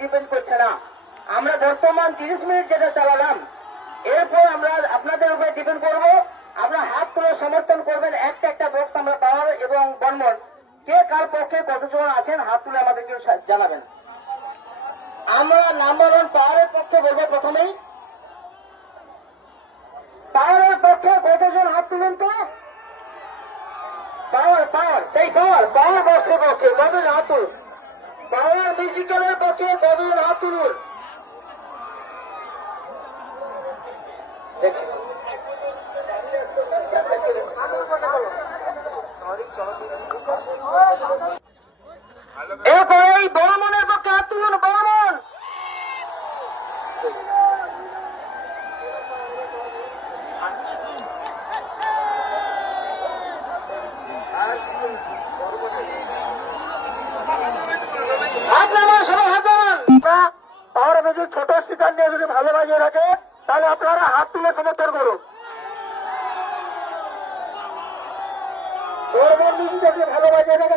Depend করছে না। আমরা বর্তমান 30 মিনিট যেটা চালালাম, এরপর আমরা আপনাদের উপরে ডিপেন্ড করব। আমরা হাত তুলে সমর্থন করবেন। একটা একটা বক্ত আমরা পাওয়ার এবং বর্মন কে কার পক্ষে কতজন আছেন হাত তুলে আমাদেরকে জানাবেন। আমরা নাম্বার 1 পাওয়ারের পক্ষে বলবো। প্রথমেই পাওয়ারের পক্ষে কতজন হাত তুলুন তো? পাওয়ার পাওয়ার সেই পাওয়ার পাওয়ার বক্সের পক্ষে কতজন হাত তুলুন? পাওয়ার মিউজিক্যালের পক্ষে কতজন হাত তুলুন? এরপরে এই বর্মনের পক্ষে হাত তুলুন। বর্মন হাত নামান, সবাই হাত নামান। পাওয়ার মিউজিক ছোট স্পিকার নিয়ে যদি ভালো বাজিয়ে রাখে তাহলে আপনারা হাত তুলে সমর্থন করুন। বর্মন মিউজিক যদি ভালো বাজিয়ে রাখে